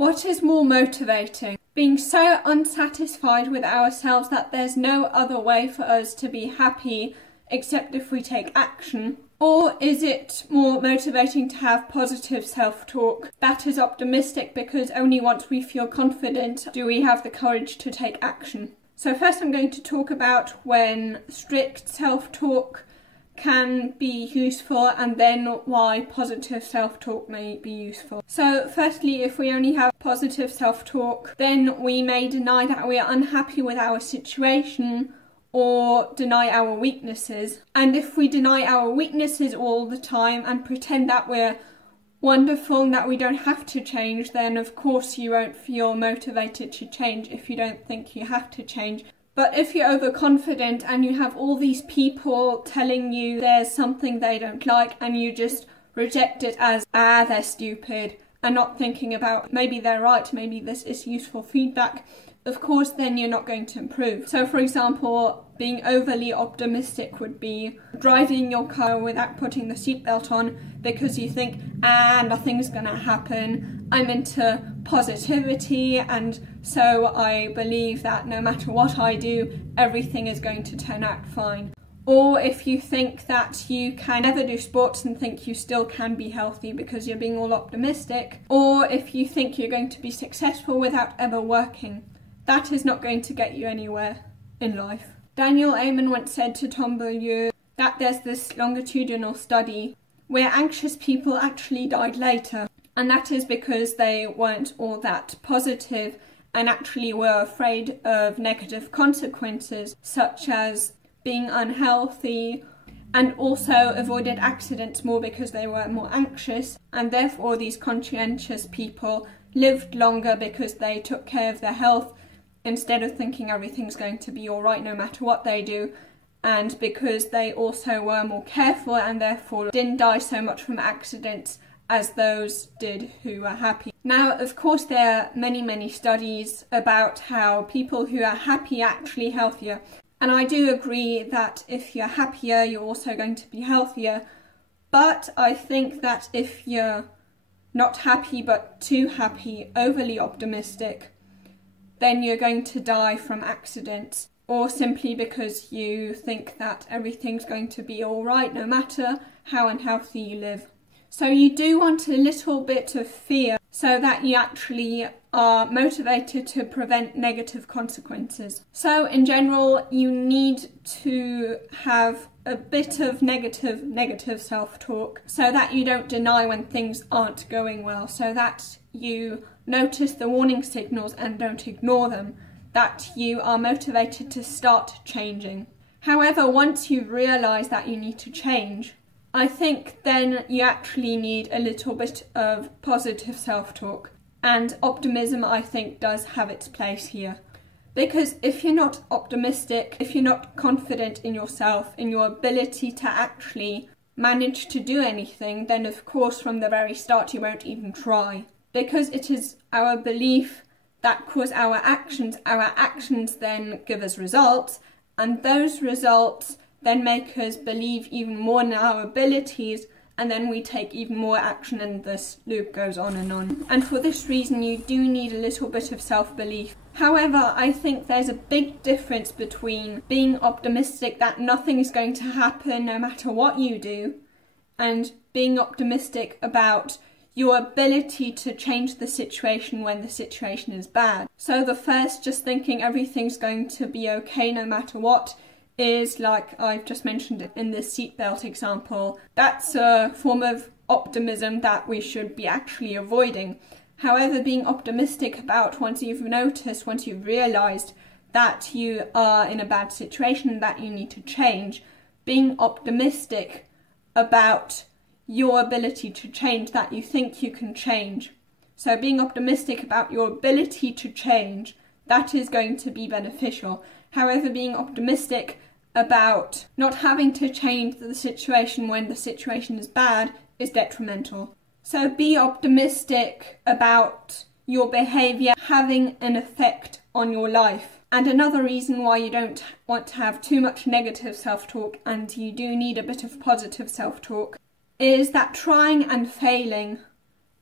What is more motivating? Being so unsatisfied with ourselves that there's no other way for us to be happy except if we take action? Or is it more motivating to have positive self-talk that is optimistic, because only once we feel confident do we have the courage to take action? So first I'm going to talk about when strict self-talk can be useful, and then why positive self-talk may be useful. So firstly, if we only have positive self-talk, then we may deny that we are unhappy with our situation or deny our weaknesses. And if we deny our weaknesses all the time and pretend that we're wonderful and that we don't have to change, then of course you won't feel motivated to change if you don't think you have to change. But if you're overconfident and you have all these people telling you there's something they don't like and you just reject it as, they're stupid, and not thinking about maybe they're right, maybe this is useful feedback, of course then you're not going to improve. So for example, being overly optimistic would be driving your car without putting the seatbelt on because you think, nothing's gonna happen, I'm into positivity and so I believe that no matter what I do, everything is going to turn out fine. Or if you think that you can never do sports and think you still can be healthy because you're being all optimistic. Or if you think you're going to be successful without ever working. That is not going to get you anywhere in life. Daniel Amen once said to Tom Beaulieu that there's this longitudinal study where anxious people actually died later. And that is because they weren't all that positive and actually were afraid of negative consequences, such as being unhealthy, and also avoided accidents more because they were more anxious, and therefore these conscientious people lived longer because they took care of their health instead of thinking everything's going to be alright no matter what they do, and because they also were more careful and therefore didn't die so much from accidents as those did who were happy. Now, of course, there are many studies about how people who are happy are actually healthier. And I do agree that if you're happier, you're also going to be healthier. But I think that if you're not happy but too happy, overly optimistic, then you're going to die from accidents, or simply because you think that everything's going to be all right no matter how unhealthy you live. So you do want a little bit of fear so that you actually are motivated to prevent negative consequences. So in general, you need to have a bit of negative self-talk so that you don't deny when things aren't going well, so that you notice the warning signals and don't ignore them, that you are motivated to start changing. However, once you realise that you need to change, I think then you actually need a little bit of positive self-talk, and optimism I think does have its place here. Because if you're not optimistic, if you're not confident in yourself, in your ability to actually manage to do anything, then of course from the very start you won't even try. Because it is our belief that cause our actions then give us results, and those results then make us believe even more in our abilities, and then we take even more action, and this loop goes on and on. And for this reason you do need a little bit of self-belief. However, I think there's a big difference between being optimistic that nothing is going to happen no matter what you do, and being optimistic about your ability to change the situation when the situation is bad. So the first, just thinking everything's going to be okay no matter what, is like I've just mentioned in the seatbelt example. That's a form of optimism that we should be actually avoiding. However, being optimistic about once you've noticed, once you've realised that you are in a bad situation, that you need to change, being optimistic about your ability to change, that you think you can change. So being optimistic about your ability to change, that is going to be beneficial. However, being optimistic about not having to change the situation when the situation is bad is detrimental. So be optimistic about your behaviour having an effect on your life. And another reason why you don't want to have too much negative self-talk, and you do need a bit of positive self-talk, is that trying and failing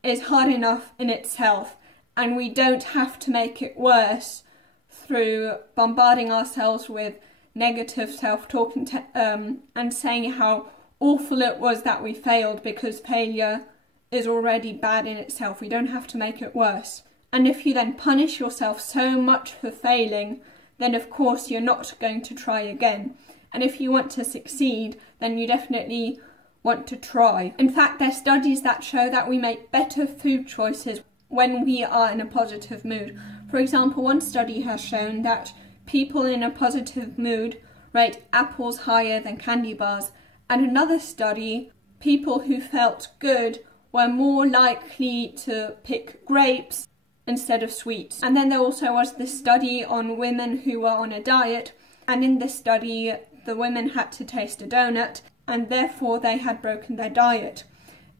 is hard enough in itself. and we don't have to make it worse through bombarding ourselves with negative self-talk and saying how awful it was that we failed, because failure is already bad in itself. We don't have to make it worse. And if you then punish yourself so much for failing, then of course you're not going to try again. And if you want to succeed, then you definitely want to try. In fact, there's studies that show that we make better food choices when we are in a positive mood. For example, one study has shown that people in a positive mood rate apples higher than candy bars. And another study, people who felt good were more likely to pick grapes instead of sweets. And then there also was this study on women who were on a diet, and in this study the women had to taste a donut, and therefore they had broken their diet.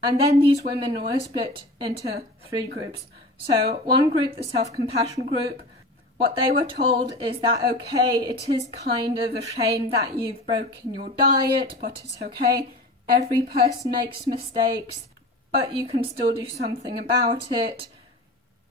And then these women were split into 3 groups. So one group, the self-compassion group, what they were told is that, okay, it is kind of a shame that you've broken your diet, but it's okay. Every person makes mistakes, but you can still do something about it.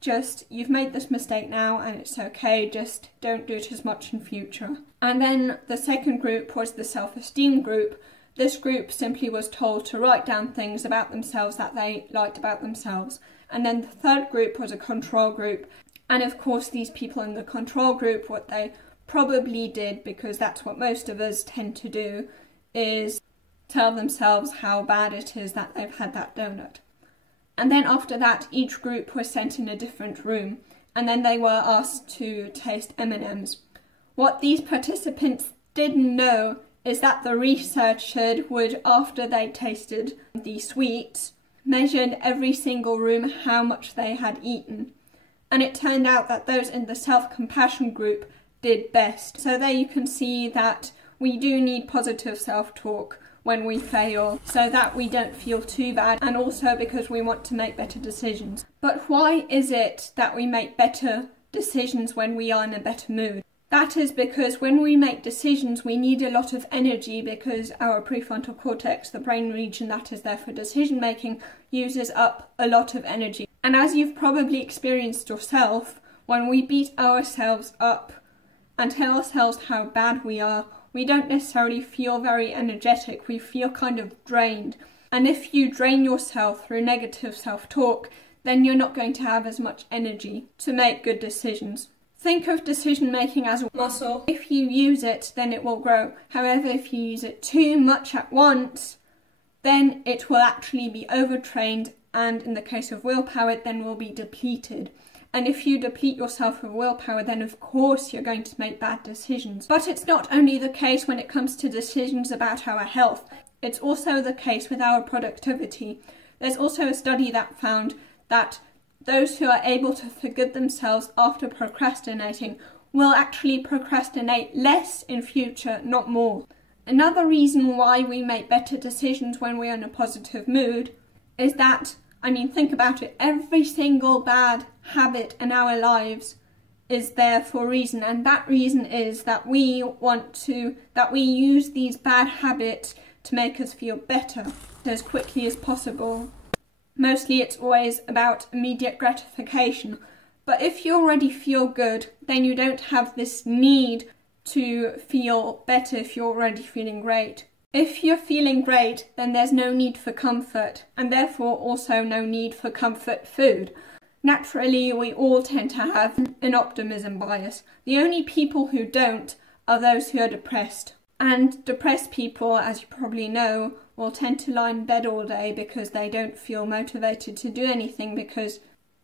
Just, you've made this mistake now and it's okay, just don't do it as much in future. And then the second group was the self-esteem group. This group simply was told to write down things about themselves that they liked about themselves. And then the third group was a control group. And of course these people in the control group, what they probably did, because that's what most of us tend to do, is tell themselves how bad it is that they've had that donut. And then after that, each group was sent in a different room, and then they were asked to taste M&Ms. What these participants didn't know is that the researcher would, after they tasted the sweets, measured every single room how much they had eaten. And it turned out that those in the self-compassion group did best. So there you can see that we do need positive self-talk when we fail, so that we don't feel too bad, and also because we want to make better decisions. But why is it that we make better decisions when we are in a better mood? That is because when we make decisions we need a lot of energy, because our prefrontal cortex, the brain region that is there for decision making, uses up a lot of energy. And as you've probably experienced yourself, when we beat ourselves up and tell ourselves how bad we are, we don't necessarily feel very energetic, we feel kind of drained. And if you drain yourself through negative self-talk, then you're not going to have as much energy to make good decisions. Think of decision making as a muscle. If you use it, then it will grow. However, if you use it too much at once, then it will actually be overtrained, and in the case of willpower, it then will be depleted. And if you deplete yourself of willpower, then of course you're going to make bad decisions. But it's not only the case when it comes to decisions about our health, it's also the case with our productivity. There's also a study that found that those who are able to forgive themselves after procrastinating will actually procrastinate less in future, not more. Another reason why we make better decisions when we're in a positive mood is that, think about it, every single bad habit in our lives is there for a reason, and that reason is that we use these bad habits to make us feel better as quickly as possible. Mostly it's always about immediate gratification, but if you already feel good, then you don't have this need to feel better if you're already feeling great. If you're feeling great, then there's no need for comfort, and therefore also no need for comfort food. Naturally, we all tend to have an optimism bias. The only people who don't are those who are depressed. And depressed people, as you probably know, will tend to lie in bed all day because they don't feel motivated to do anything, because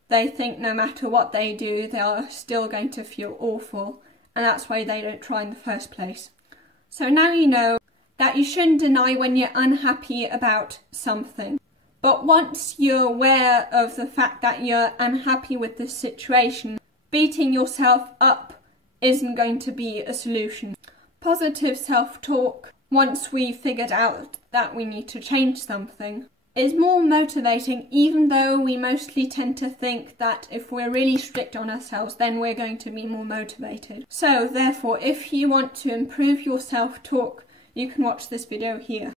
they think no matter what they do, they are still going to feel awful, and that's why they don't try in the first place. So now you know that you shouldn't deny when you're unhappy about something. But once you're aware of the fact that you're unhappy with the situation, beating yourself up isn't going to be a solution. Positive self-talk, once we've figured out that we need to change something, is more motivating, even though we mostly tend to think that if we're really strict on ourselves, then we're going to be more motivated. So therefore, if you want to improve your self-talk, you can watch this video here.